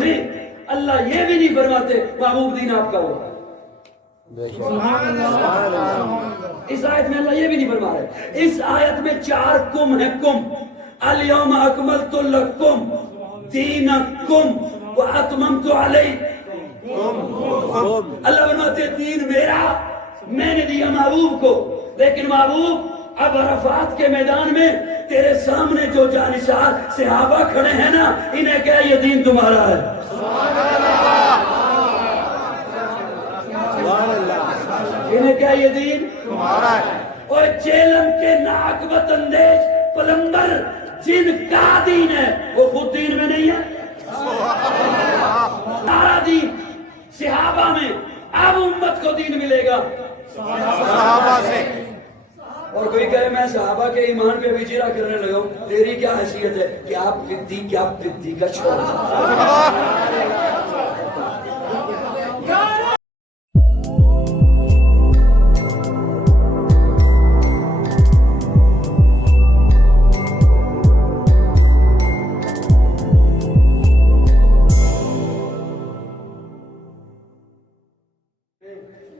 میں اللہ یہ بھی نہیں فرماتے محبوب دین آپ کا ہوا. اس آیت میں اللہ یہ بھی نہیں فرما رہے. اس آیت میں 4 کم ہے. کم الیوم اکملت لکم دینکم واتممت علیکم. اللہ فرماتے ہیں دین میرا میں نے دیا محبوب کو، لیکن محبوب اب عرفات کے میدان میں تیرے سامنے جو جانشار صحابہ کھڑے ہیں نا، انہیں کہا یہ دین تمہارا ہے. انہیں کہا یہ دین تمہارا ہے. اور چیلم کے ناقبت اندیش پلمبر جن کا دین ہے وہ خود دین میں نہیں ہے. سارا دین صحابہ میں، اب امت کو دین ملے گا صحابہ سے. اور کوئی کہے میں صحابہ کے ایمان پہ بھی جیرا کرنے لگا ہوں، تیری کیا حیثیت ہے کہ آپ پدی کیا پدی کا چھوڑ.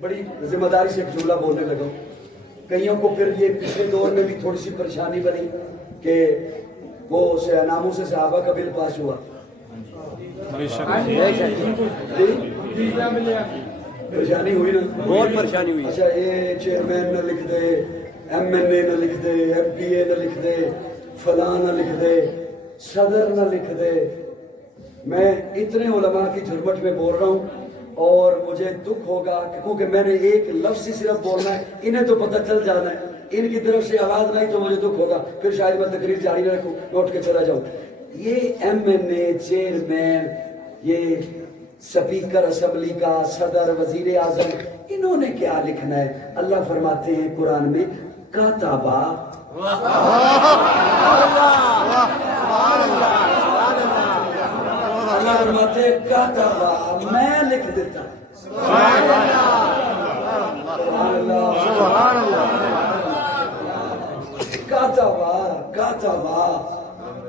بڑی ذمہ داری سے ایک جملہ بولنے لگا ہوں. کئیوں کو پھر یہ پچھلے دور میں بھی تھوڑی سی پریشانی بنی کہ وہ ناموں سے صحابہ کا بل پاس ہوا. پریشانی ہوئی نا، بہت پریشانی ہوئی. اچھا یہ چیئرمین نہ لکھ دے، ایم این اے نہ لکھ دے، ایم پی اے نہ لکھ دے، فلاں نہ لکھ دے، صدر نہ لکھ دے. میں اتنے علماء کی جھرمٹ میں بول رہا ہوں اور مجھے دکھ ہوگا کیونکہ میں نے ایک لفظ ہی صرف بولنا ہے، انہیں تو پتہ چل جانا ہے. ان کی طرف سے آواز نہیں تو مجھے دکھ ہوگا، پھر شاید میں تقریر جاری نہ رکھوں، میں اٹھ کے چلا جاؤں. یہ ایم این اے، چیئرمین، یہ سپیکر اسمبلی کا، صدر، وزیر اعظم، انہوں نے کیا لکھنا ہے؟ اللہ فرماتے ہیں قرآن میں کاتبہ. اللہ فرماتے ہیں کاتبہ، میں لکھ دیتا. سبحان اللہ، سبحان اللہ. کاتبہ کاتبہ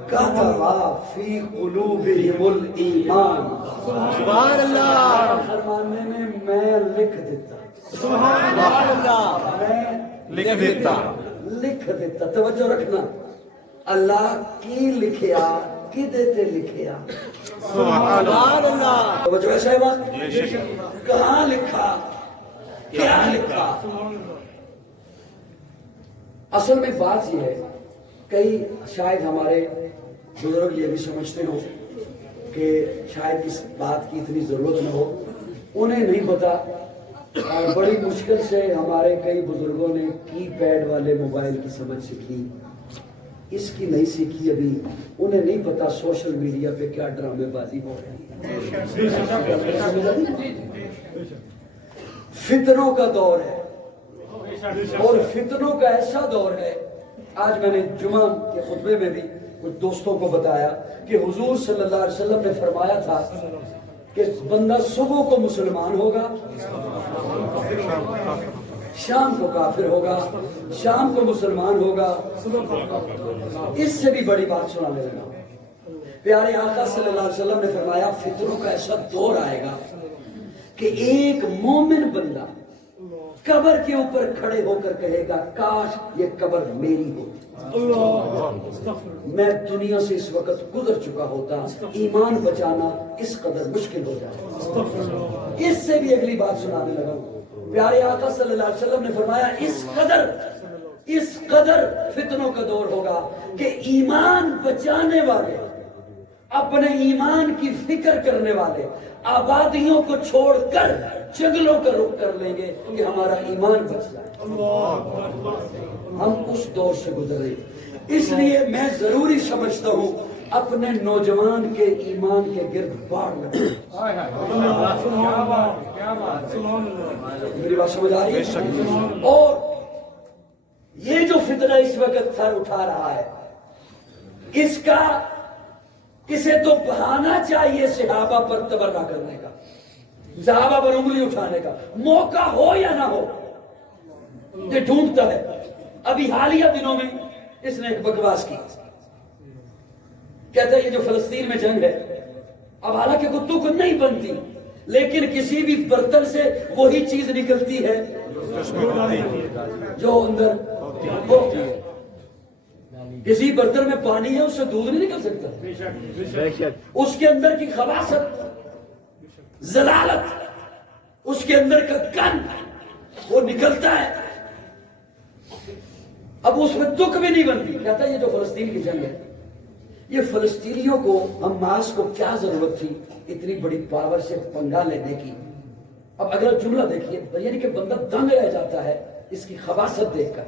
کاتبہ فی قلوبہم الایمان. سبحان اللہ. فرمانے میں لکھ دیتا. سبحان اللہ. میں لکھ دیتا. لکھ دیتا. توجہ رکھنا، اللہ کی لکھیا کدے تے لکھیا. سبحان اللہ. توجہ ہے صاحبہ، کہاں لکھا، کیا لکھا. اصل میں بات یہ ہے، کئی شاید ہمارے بزرگ یہ بھی سمجھتے ہوں کہ شاید اس بات کی اتنی ضرورت نہ ہو، انہیں نہیں پتا. بڑی مشکل سے ہمارے کئی بزرگوں نے کی پیڈ والے موبائل کی سمجھ سیکھی، اس کی نہیں سیکھی ابھی. انہیں نہیں پتا سوشل میڈیا پہ کیا ڈرامے بازی ہو رہی ہے. فتنوں کا دور ہے، اور فتنوں کا ایسا دور ہے. آج میں نے جمعہ کے خطبے میں بھی کچھ دوستوں کو بتایا کہ حضور صلی اللہ علیہ وسلم نے فرمایا تھا کہ بندہ صبح کو مسلمان ہوگا، شام کو کافر ہوگا، شام کو مسلمان ہوگا. اس سے بھی بڑی بات سنانے لگا. پیارے آقا صلی اللہ علیہ وسلم نے فرمایا فتنوں کا ایسا دور آئے گا کہ ایک مومن بندہ قبر کے اوپر کھڑے ہو کر کہے گا کاش یہ قبر میری ہوتی، میں دنیا سے اس وقت گزر چکا ہوتا، ایمان بچانا اس قدر مشکل ہو جائے. اس سے بھی اگلی بات سنانے لگا ہوں. پیارے آقا صلی اللہ علیہ وسلم نے فرمایا اس قدر فتنوں کا دور ہوگا کہ ایمان بچانے والے، اپنے ایمان کی فکر کرنے والے آبادیوں کو چھوڑ کر جنگلوں کا رخ کر لیں گے کہ ہمارا ایمان بچ جائے. ہم اس دور سے گزرے. اس لیے میں ضروری سمجھتا ہوں اپنے نوجوان کے ایمان کے گرد باڑ لگے. میری بات سمجھ آ رہی ہے؟ اور یہ جو فتنہ اس وقت سر اٹھا رہا ہے، اس کا اسے تو بہانا چاہیے صحابہ پر تبرہ کرنے کا، صحابہ پر انگلی اٹھانے کا. موقع ہو یا نہ ہو یہ ڈھونڈتا ہے. ابھی حالیہ دنوں میں اس نے ایک بکواس کی، کہتا ہے یہ جو فلسطین میں جنگ ہے، اب حالانکہ کتوں کو نہیں بنتی، لیکن کسی بھی برتن سے وہی چیز نکلتی ہے جو اندر ہوتی ہے۔ کسی برتن میں پانی ہے، اس سے دودھ نہیں نکل سکتا، اس کے اندر کی خباثت، ضلالت، اس کے اندر کا گند وہ نکلتا ہے۔ اب اس میں تک بھی نہیں بنتی۔ کہتا ہے یہ جو فلسطین کی جنگ ہے، یہ فلسطینیوں کو، حماس کو کیا ضرورت تھی اتنی بڑی پاور سے پنگا لینے کی؟ اب اگلا جملہ دیکھیے، یعنی کہ بندہ دنگ رہ جاتا ہے اس کی خباثت دیکھ کر،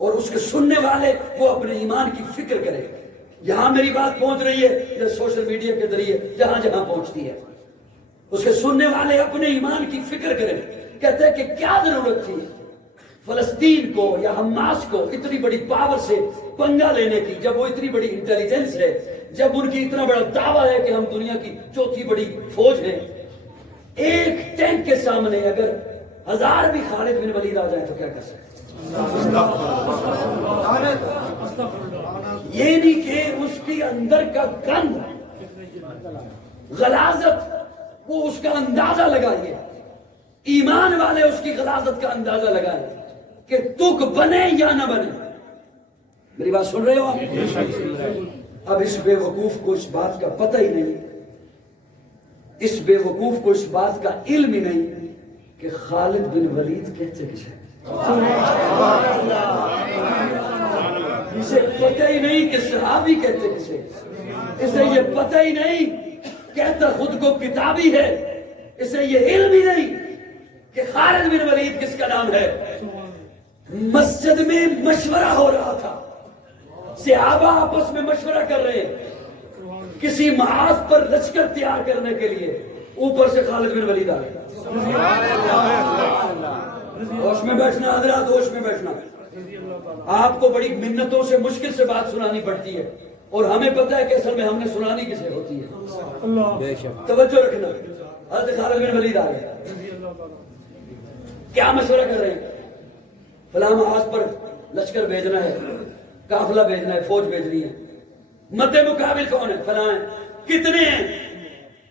اور اس کے سننے والے وہ اپنے ایمان کی فکر کرے۔ یہاں میری بات پہنچ رہی ہے یا سوشل میڈیا کے ذریعے جہاں جہاں پہنچتی ہے، اس کے سننے والے اپنے ایمان کی فکر کریں۔ کہتے ہیں کہ کیا ضرورت تھی فلسطین کو یا حماس کو اتنی بڑی پاور سے پنگا لینے کی، جب وہ اتنی بڑی انٹیلیجنس ہے، جب ان کی اتنا بڑا دعویٰ ہے کہ ہم دنیا کی چوتھی بڑی فوج ہیں۔ ایک ٹینک کے سامنے اگر 1000 بھی خالد بن ولید آ جائیں تو کیا کر سکتے؟ یہ نہیں کہ اس کے اندر کا گند، غلاظت، وہ اس کا اندازہ لگائیے، ایمان والے اس کی غلاظت کا اندازہ لگائیں کہ تک بنے یا نہ بنے۔ میری بات سن رہے ہو آپ؟ اب اس بے وقوف کو اس بات کا پتہ ہی نہیں، اس بے وقوف کو اس بات کا علم ہی نہیں کہ خالد بن ولید کہتے کسے، اسے پتہ ہی نہیں کہ صحابی کہتے کسے، اسے یہ پتہ ہی نہیں کہتا خود کو کتابی ہے، اسے یہ علم ہی نہیں کہ خالد بن ولید کس کا نام ہے۔ مسجد میں مشورہ ہو رہا تھا، صحابہ آپس میں مشورہ کر رہے ہیں کسی محاذ پر لشکر تیار کرنے کے لیے، اوپر سے خالد بن ولید آ گئے۔ ہوش میں بیٹھنا حضرات، ہوش میں بیٹھنا۔ آپ کو بڑی منتوں سے مشکل سے بات سنانی پڑتی ہے، اور ہمیں پتہ ہے کہ اصل میں ہم نے سنانی کسے ہوتی ہے۔ توجہ رکھنا، حضرت خالد بن ولید آ گئے۔ کیا مشورہ کر رہے ہیں؟ فلاں محاذ پر لشکر بھیجنا ہے، قافلہ بھیجنا ہے، فوج بھیجنی ہے۔ مد مقابل کون ہے؟ فلاں ہیں۔ کتنے ہیں؟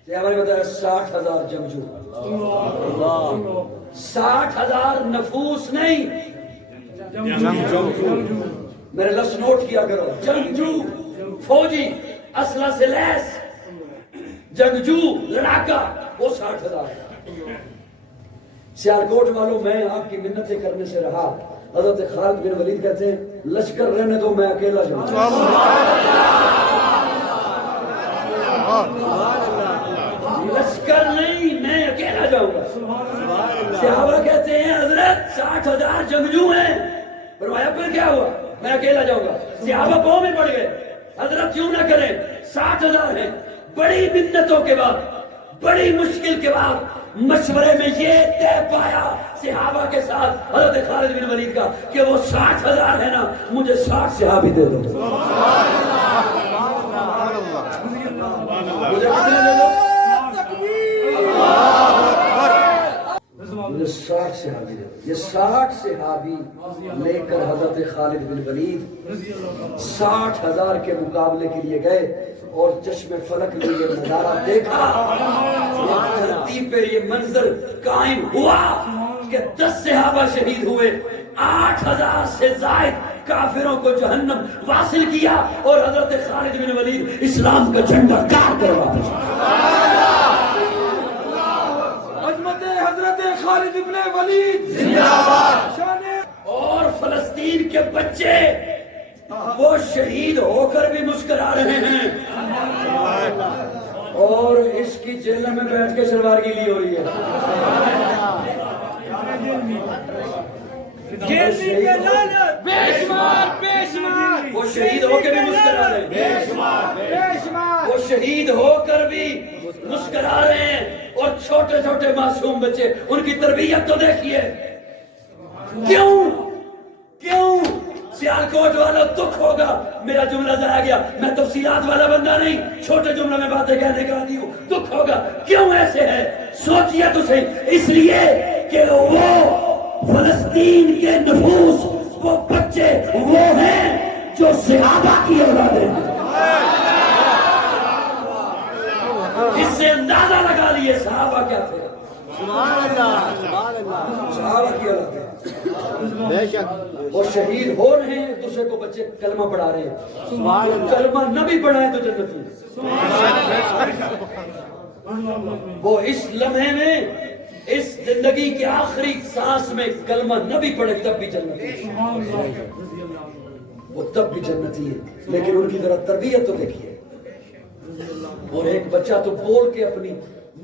صحابہ نے بتایا 60,000 جنگجو۔ 60,000 نفوس نہیں، میرے لفظ نوٹ کیا کرو، جنگجو، فوجی، اسلحہ سے لیس جنگجو، لڑاکا، وہ 60,000 ہے۔ سیالکوٹ والوں، میں آپ کی منتیں کرنے سے رہا، حضرت خالد بن ولید کہتے ہیں لشکر رہنے دو، میں اکیلا جاؤں گا۔ لشکر نہیں، میں اکیلا جاؤں گا۔ صحابہ کہتے ہیں حضرت 60,000 جنگجو ہیں۔ فرمایا پھر کیا ہوا؟ میں اکیلا جاؤں گا۔ صحابہ پاؤں میں پڑ گئے، حضرت کیوں نہ کریں، 60,000 ہیں۔ بڑی منتوں کے بعد، بڑی مشکل کے بعد مشورے میں یہ طے پایا صحابہ کے ساتھ حضرت خالد بن ولید کا کہ وہ 60,000 ہے نا، مجھے 60 صحابی دے دو۔ مجھے کتنے دے دو؟ مجھے 60 صحابی دے دو۔ یہ 60 صحابی لے کر حضرت خالد بن ولید 60,000 کے مقابلے کے لیے گئے، اور چشم فلک نے یہ نظارہ دیکھا، دھرتی پہ یہ منظر قائم ہوا کہ 10 صحابہ شہید ہوئے، 8,000 سے زائد کافروں کو جہنم واصل کیا، اور حضرت خالد بن ولید اسلام کا جھنڈا گاڑ کر واپس۔ عظمت حضرت خالد بن ولید زندہ باد۔ اور فلسطین کے بچے وہ شہید ہو کر بھی مسکرا رہے ہیں، اور اس کی جیل میں بیٹھ کے شلوار گیلی ہو رہی ہے۔ وہ شہید ہو کے بھی مسکرا رہے ہیں، وہ شہید ہو کر بھی مسکرا رہے ہیں، اور چھوٹے چھوٹے معصوم بچے، ان کی تربیت تو دیکھیے۔ کیوں کیوں سیالکوٹ والا دکھ ہوگا، میرا جملہ ضائع گیا، میں تفصیلات والا بندہ نہیں، چھوٹے جملے میں باتیں کہنے کا عادی ہوں۔ دکھ ہوگا، کیوں ایسے ہے؟ سوچئے تو صحیح، اس لیے کہ وہ فلسطین کے نفوس، وہ بچے وہ ہیں جو صحابہ کی اولادیں ہیں۔ سے اندازہ لگا لیے صحابہ کیا تھے. سبحان اللہ سبحان اللہ. صحابہ کی اولاد ہے. بے شک. وہ شہید ہو رہے ہیں, ایک دوسرے کو بچے کلمہ پڑھا رہے ہیں. سبحان اللہ. کلمہ نہ بھی پڑھائیں تو جنتی. وہ اس لمحے میں, اس زندگی کے آخری سانس میں کلمہ نہ بھی پڑھے تب بھی جنتی ہے. وہ تب بھی جنتی ہے. لیکن ان کی ذرا تربیت تو دیکھیے. اور ایک بچہ تو بول کے اپنی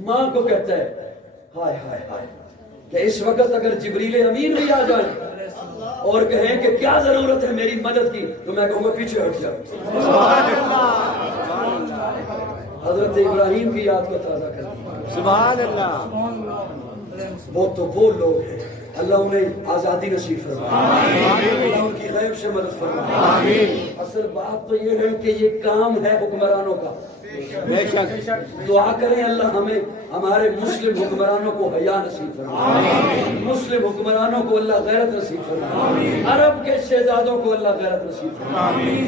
ماں کو کہتا ہے ہائے ہائے ہائے, کہ اس وقت اگر جبریل امین بھی آ جائیں اور کہیں کہ کیا ضرورت ہے میری مدد کی, تو میں کہوں گا پیچھے ہٹ جاؤ. حضرت ابراہیم کی یاد کو تازہ کریں. سبحان اللہ. وہ تو وہ لوگ ہیں, اللہ انہیں آزادی نصیب فرمائے, اللہ ان کی غیب سے مدد فرمائے. اصل بات تو یہ ہے کہ یہ کام ہے حکمرانوں کا. بے شک. دعا کریں اللہ ہمیں ہمارے مسلم حکمرانوں کو حیا نصیب فرمائے, مسلم حکمرانوں کو اللہ غیرت نصیب فرمائے, عرب کے شہزادوں کو اللہ غیرت نصیب فرمائے.